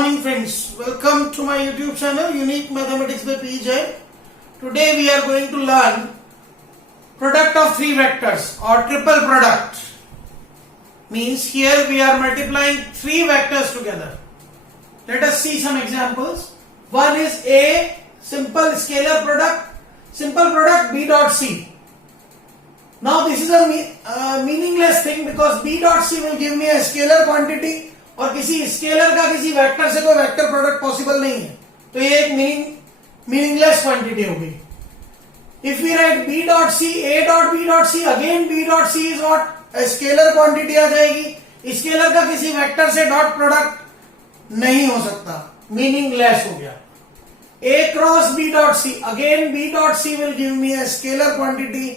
morning friends, welcome to my YouTube channel Unique Mathematics by P. Jain. Today we are going to learn product of three vectors or triple product. Means here we are multiplying three vectors together. Let us see some examples. One is a simple scalar product, simple product B dot C. Now this is a meaningless thing because B dot C will give me a scalar quantity और किसी scalar का किसी vector से कोई vector product possible नहीं है, तो ये एक मीनिंगलेस क्वांटिटी होगी. If we write B dot C, A dot B dot C, again B dot C is what scalar quantity आ जाएगी. स्केलर का किसी वेक्टर से डॉट प्रोडक्ट नहीं हो सकता, मीनिंगलेस हो गया. A cross B dot C, again B dot C will give me a scalar quantity.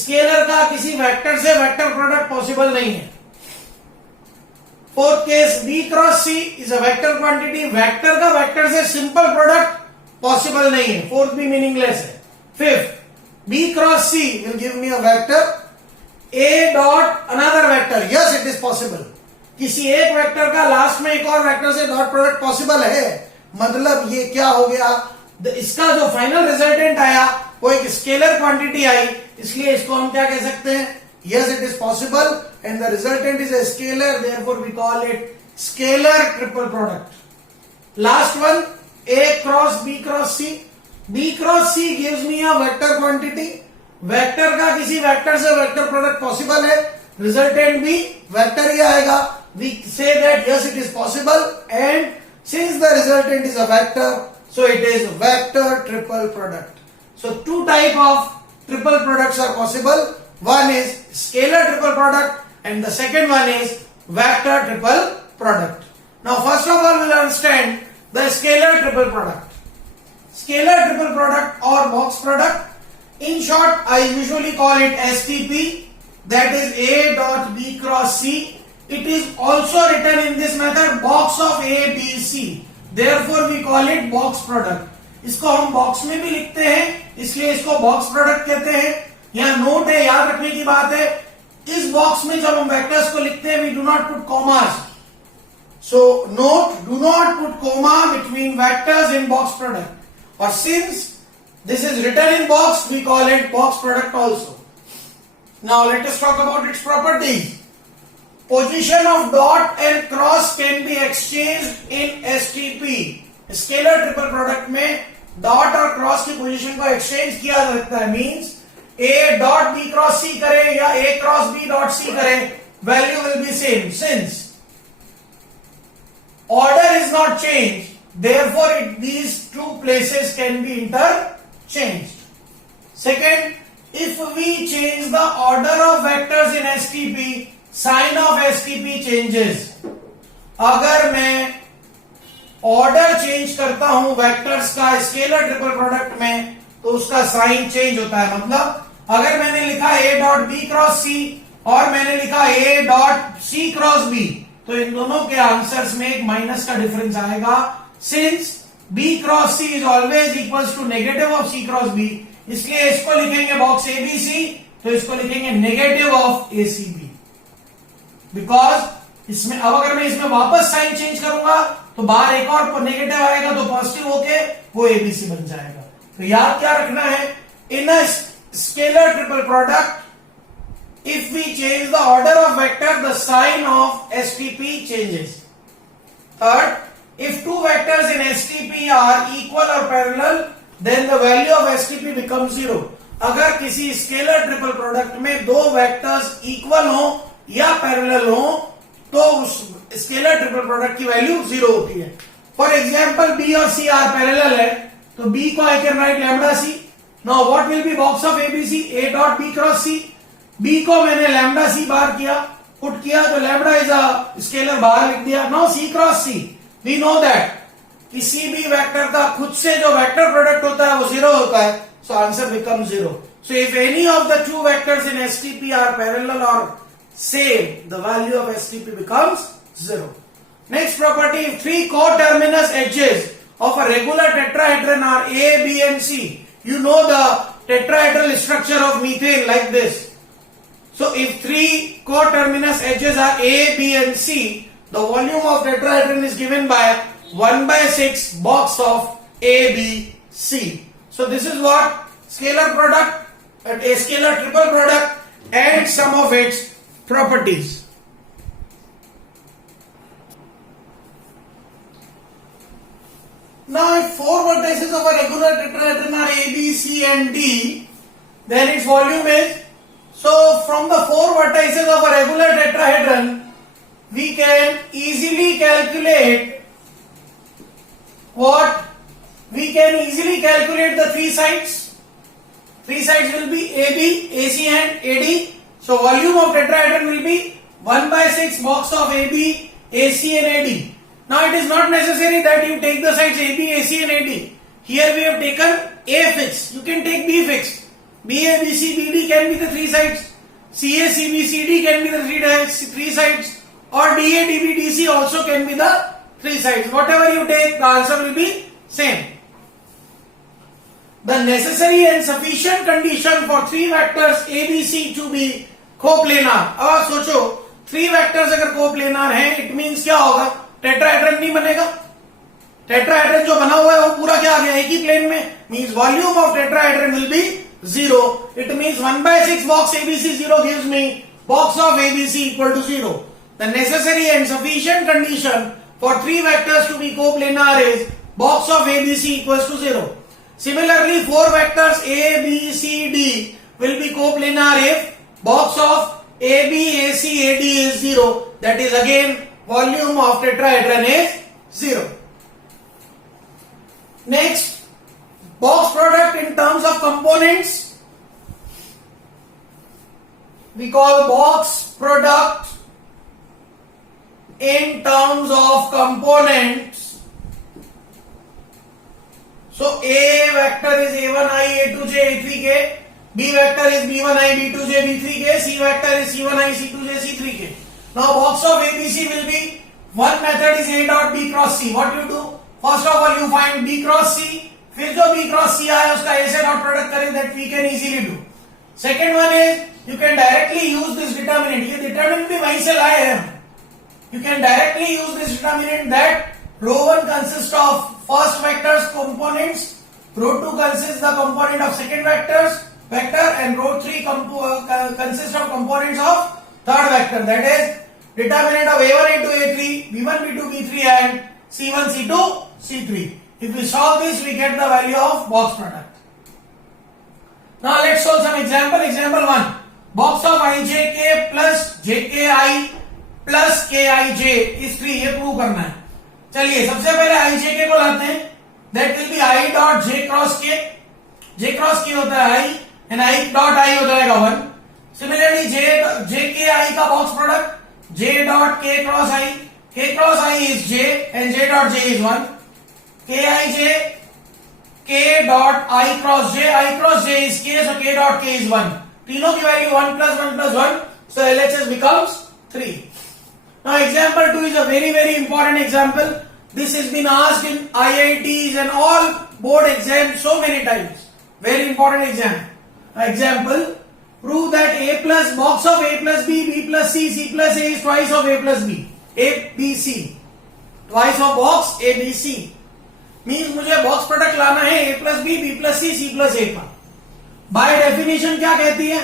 Scalar का किसी वेक्टर से वेक्टर प्रोडक्ट पॉसिबल नहीं है. Fourth case B cross C is a vector quantity. Vector का vector से simple product possible नहीं है. Fourth भी मीनिंगलेस है. Fifth B cross C will give me a vector. A dot another vector, yes it is possible. किसी एक vector का last में एक और वेक्टर से डॉट प्रोडक्ट पॉसिबल है. मतलब ये क्या हो गया, इसका जो फाइनल रिजल्टेंट आया वो एक स्केलर क्वांटिटी आई, इसलिए इसको हम क्या कह सकते हैं, yes it is possible and the resultant is a scalar, therefore we call it scalar triple product. Last one, A cross B cross C. B cross C gives me a vector quantity. Vector का किसी vector से vector product possible है, resultant भी vector ही आएगा. We say that yes it is possible and since the resultant is a vector, so it is vector triple product. So two type of triple products are possible. One is scalar triple product and the second one is vector triple product. Now first of all we'll understand the scalar triple product. Scalar triple product or box product. In short, I usually call it STP, that is A dot B cross C. It is also written in this method box of A, B, C. Therefore we call it box product. इसको हम box में भी लिखते हैं, इसलिए इसको box product कहते हैं. यहाँ नोट है, याद रखने की बात है, इस बॉक्स में जब हम वेक्टर्स को लिखते हैं we do not put commas. So note, do not put comma between vectors in box product. और since this is written in box we call it box product also. Now let us talk about its properties. Position of dot and cross can be exchanged in STP. Scalar triple product में dot और cross की position को exchange किया जा सकता है. Means A dot B cross C करे या A cross B dot C करे, value will be same. Since order is not change, therefore these two places can be interchanged. Second, if we change the order of vectors in STP, sign of STP changes. अगर मैं order change करता हूं vectors का scalar triple product में तो उसका sign change होता है. मतलब अगर मैंने लिखा A dot B cross C और मैंने लिखा A dot C cross B, तो इन दोनों के आंसर्स में एक माइनस का डिफरेंस आएगा. Since B cross C is always equals to negative of C cross B, इसलिए इसको लिखेंगे बॉक्स ABC, तो इसको लिखेंगे नेगेटिव ऑफ ACB. बिकॉज इसमें अब अगर मैं इसमें वापस साइन चेंज करूंगा तो बाहर एक और नेगेटिव आएगा, तो पॉजिटिव होके वो ABC बन जाएगा. तो याद क्या रखना है, in a scalar triple product if we change the order of vector the sign of STP changes. Third, if two vectors in STP are equal और parallel then the value of STP become 0. अगर किसी scalar triple product में दो vectors equal हो या parallel हो तो उस स्केलर ट्रिपल प्रोडक्ट की वैल्यू 0 होती है. फॉर एग्जाम्पल B और C आर पैरेलल है, तो B को I can write lambda C. Now what will be box of ABC? A dot B cross C. B को मैंने lambda C बाहर किया, पुट किया, तो lambda is a scalar बाहर लिख दिया. Now C cross C. We know that किसी भी वेक्टर का खुद से जो वेक्टर प्रोडक्ट होता है वो 0 होता है. So answer becomes 0. So if any of the two vectors in STP are parallel or same, the value of STP becomes 0. Next property, if three coterminous edges of a regular tetrahedron are A, B and C. You know the tetrahedral structure of methane like this. So if three coterminous edges are A, B and C, the volume of tetrahedron is given by 1/6 box of ABC. So this is what scalar product, a scalar triple product and some of its properties. Now if four vertices of a regular tetrahedron are A, B, C and D, then its volume is, so from the four vertices of a regular tetrahedron, we can easily calculate what? We can easily calculate the three sides. Three sides will be AB, AC and AD. So volume of tetrahedron will be 1/6 box of AB, AC and AD. Now it is not necessary that you take the sides AB, AC and AD. Here we have taken A fixed. You can take B fixed. BA, BC, BD can be the three sides. CA, CB, CD can be the three sides. Or DA, DB, DC also can be the three sides. Whatever you take, the answer will be same. The necessary and sufficient condition for three vectors A, B, C to be coplanar. अब आप सोचो, three vectors अगर coplanar हैं, it means क्या होगा? Tetrahedron नहीं बनेगा. Tetrahedron जो बना हुआ है वो पूरा क्या आ गया? एक ही प्लेन में. Means volume of tetrahedron will be 0. It means 1/6 box ABC 0 gives me box of ABC equal to 0. The necessary and sufficient condition for three vectors to be coplanar is box of ABC equals to 0. Similarly, four vectors A, B, C, D will be coplanar if box of AB, AC, AD is 0. That is again volume of tetrahedron is 0. Next, box product in terms of components. We call box product in terms of components. So A vector is A1i, A2j, A3k. B vector is B1i, B2j, B3k. C vector is C1i, C2j, C3k. Now box of ABC will be, one method is A dot B cross C. What you do? First of all you find B cross C. फिर जो B cross C आया उसका A से dot product करें, that we can easily do. Second one is you can directly use this determinant. ये determinant भी वहीं से लाए हैं. You can directly use this determinant that row 1 consists of first vector's components, row 2 consists the component of second vector, and row 3 consists of components of third vector. That is determinant of A1, A2, A3, B1, B2, B3 and C1, C2, C3. If we solve this, we get the value of box product. Now let's solve some example. Example 1. Box of ijk plus jki plus kij is 3. ये prove करना है. चलिए सबसे पहले ijk को लाते हैं. That will be I dot j cross k. J cross k होता है I and I dot I हो जाएगा 1. Similarly jki का box product j dot k cross I. K cross I is j and j dot j is 1. Kij k dot I cross j is k, so k dot k is 1. तीनों की value 1 plus 1 plus 1, so LHS becomes 3. Now example 2 is a very important example. This has been asked in IITs and all board exams so many times. Very important exam. Example, prove that A plus box of A plus B, B plus C, C plus A is twice of A plus B. A, B, C. Twice of box A, B, C. Means मुझे box product लाना है A plus B, B plus C, C plus A का. By definition क्या कहती है?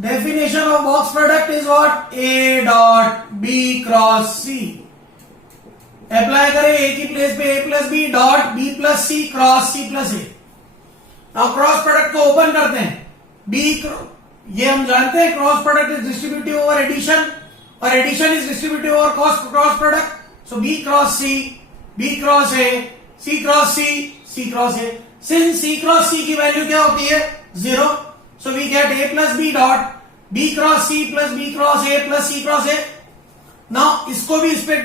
Definition of box product is what? A dot B cross C. Apply करें A की place पे A plus B dot B plus C cross C plus A. Now cross product को open करते हैं. B ये हम जानते हैं cross product is distributive over addition और addition is distributive over cross product. So B cross C, B cross A, C cross C, C cross A. Since C cross C की value क्या होती है? 0. So we get A plus B dot B cross C plus B cross A plus C cross A. Now इसको भी इस पे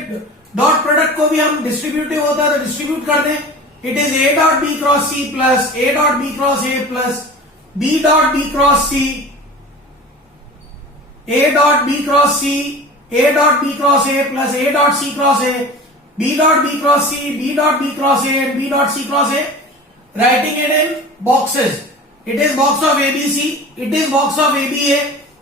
dot product को भी हम डिस्ट्रीब्यूटिव होता है तो डिस्ट्रीब्यूट कर दें. It is A dot B cross C plus A dot B cross A plus B dot B cross C, A dot B cross C, A dot B cross A plus A dot C cross A, B dot B cross C, B dot B cross A and B dot C cross A. Writing it in boxes. It is box of ABC, it is box of ABA,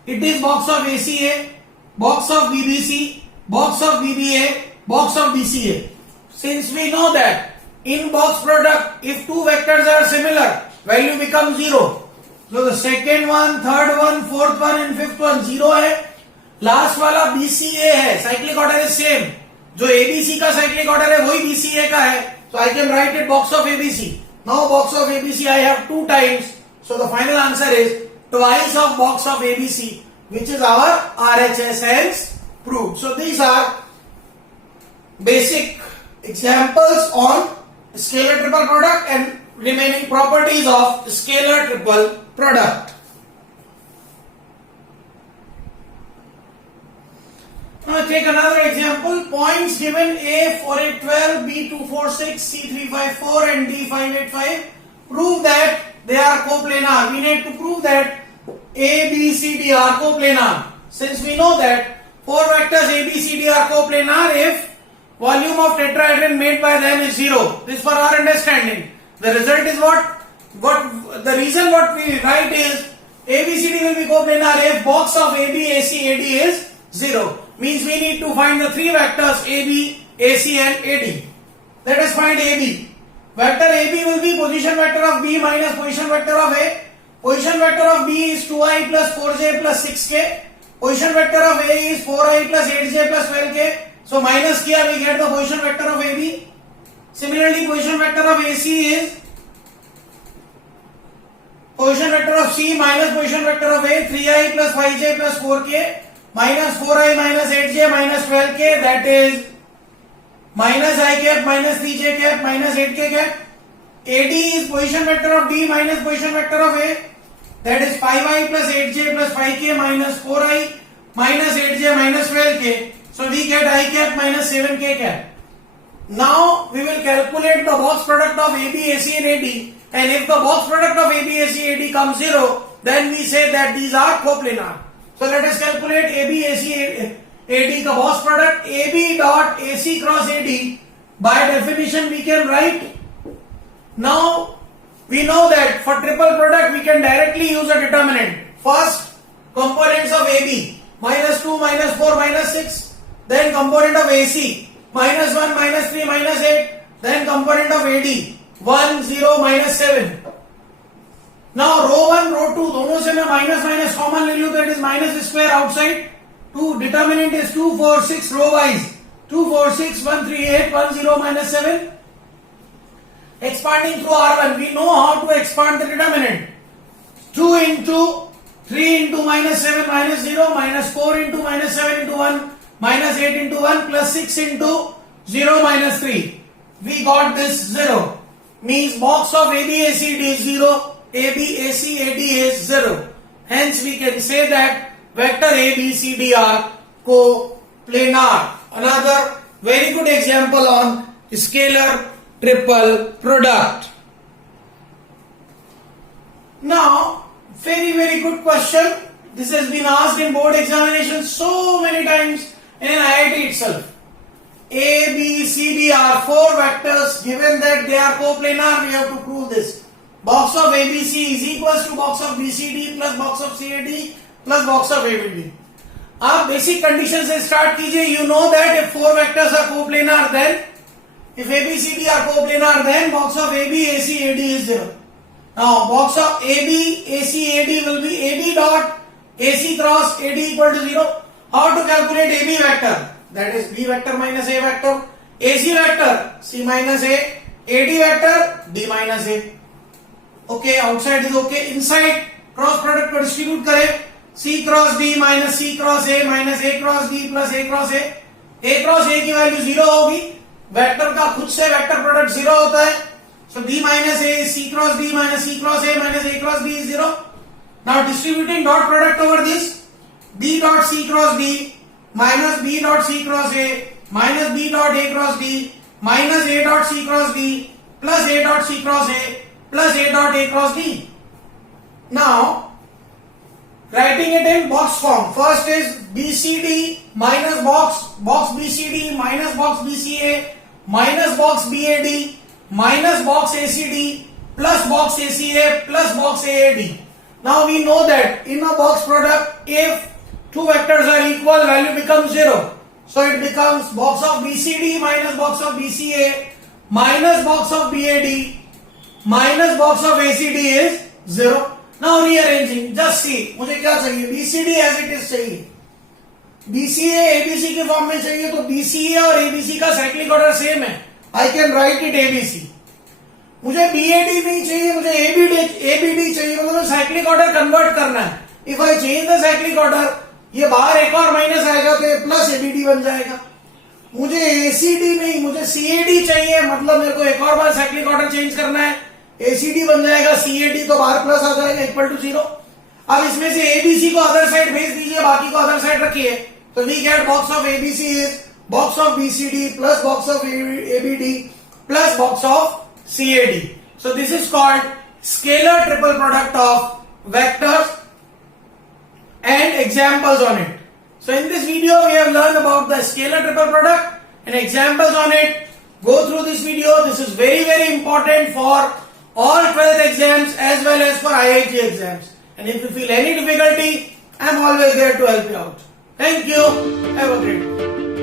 it is box of ACA, box of BBC, box of BBA, box of BCA. since we know that in box product, if two vectors are similar, value becomes 0. So the second one, third one, fourth one and fifth one 0 है. Last वाला BCA है. Cyclic order is same. जो ABC का cyclic order है वही BCA का है. So I can write it box of ABC. Now box of ABC I have 2 times. So the final answer is twice of box of ABC, which is our RHS, hence proved. So these are basic examples on scalar triple product and remaining properties of scalar triple product. Now take another example. Points given A 4812, B 246, C 354 and D 585. Prove that they are coplanar. We need to prove that A, B, C, D are coplanar. Since we know that 4 vectors A, B, C, D are coplanar if volume of tetrahedron made by them is 0. This for our understanding. The result is what the reason what we write is A, B, C, D will be coplanar if box of A, B, A, C, A, D is 0. Means we need to find the 3 vectors A, B, A, C and A, D. Let us find A, B. Vector A, B will be position vector of B minus position vector of A. Position vector of B is 2i plus 4j plus 6k. Position vector of A is 4i plus 8j plus 12k. So minus kiya we get the position vector of AB. Similarly, position vector of AC is position vector of C minus position vector of A, 3i plus 5j plus 4k minus 4i minus 8j minus 12k, that is minus I cap minus 3j cap minus 8k cap. AD is position vector of D minus position vector of A, that is 5i plus 8j plus 5k minus 4i minus 8j minus 12k. So we get I cap minus 7k cap. Now we will calculate the box product of AB, AC and AD, and if the box product of AB, AC, AD comes 0, then we say that these are coplanar. So let us calculate AB, AC, AD का box product. AB dot AC cross AD, by definition we can write. Now we know that for triple product we can directly use a determinant. First, components of AB minus 2 minus 4 minus 6, then component of AC minus 1 minus 3 minus 8, then component of AD 1 0 minus 7. Now row 1 row 2 दोनों से मैं minus minus common ले लूँ तो it is minus square outside. 2 determinant is 2 4 6 row wise 2 4 6 1 3 8 1 0 minus 7. Expanding through R1, we know how to expand the determinant. 2 into 3 into minus 7 minus 0 minus 4 into minus 7 into 1 minus 8 into 1 plus 6 into 0 minus 3. We got this 0. Means box of ABACD is 0. ABACAD is 0. Hence we can say that vector ABCD are coplanar. Another very good example on scalar triple product. Now, very good question. This has been asked in board examinations so many times in IIT itself. A, B, C, D are 4 vectors. Given that they are coplanar, we have to prove this. Box of ABC is equals to box of BCD plus box of CAD plus box of ABD. आप basic conditions से start कीजिए. You know that if 4 vectors are coplanar, then if ABCD are coplanar, then box of AB, AC, AD is 0. Now box of AB, AC, AD will be AB dot AC cross AD equal to 0. How to calculate AB vector? That is B vector minus A vector. AC vector C minus A. AD vector D minus A. Okay, outside is okay. Inside cross product को distribute करें. C cross D minus C cross A minus A cross D plus A cross A. A cross A की value 0 होगी. Vector का खुद से vector product 0 होता है. So D minus A is C cross D minus C cross A minus A cross D is 0. Now distributing dot product over this, B dot C cross D minus B dot C cross A minus B dot A cross D minus A dot C cross D plus A dot C cross A plus A dot A cross D. Now writing it in box form. First is BCD minus box BCD minus box BCA minus box BAD minus box ACD plus box ACA plus box AAD. Now we know that in a box product, if two vectors are equal, value becomes 0. So it becomes box of BCD minus box of BCA minus box of BAD minus box of ACD is 0. Now rearranging, just see, मुझे क्या चाहिए, BCD as it is चाहिए, BCA ABC के form में चाहिए, तो BCA और ABC का साइक्लिक ऑर्डर सेम है, I can write it ABC. मुझे BAD नहीं चाहिए, मुझे ABD चाहिए, मतलब साइक्लिक ऑर्डर कन्वर्ट करना है. If I change the cyclic order, ये बाहर एक और माइनस आएगा तो ये प्लस ABD बन जाएगा. मुझे ACD नहीं, मुझे CAD चाहिए, मतलब मेरे को एक और बार साइक्लिक ऑर्डर चेंज करना है. ACD बन जाएगा, CAD तो बाहर प्लस आ जाएगा इक्वल टू 0. अब इसमें से ABC को अदर साइड भेज दीजिए, बाकी को अदर साइड रखिए, तो we get box of ABC is box of BCD plus box of ABD plus box of CAD. So this is called scalar triple product of vectors and examples on it. So in this video we have learned about the scalar triple product and examples on it. Go through this video. This is very important for all 12th exams as well as for IIT exams. And if you feel any difficulty, I am always there to help you out. Thank you. Have a great day.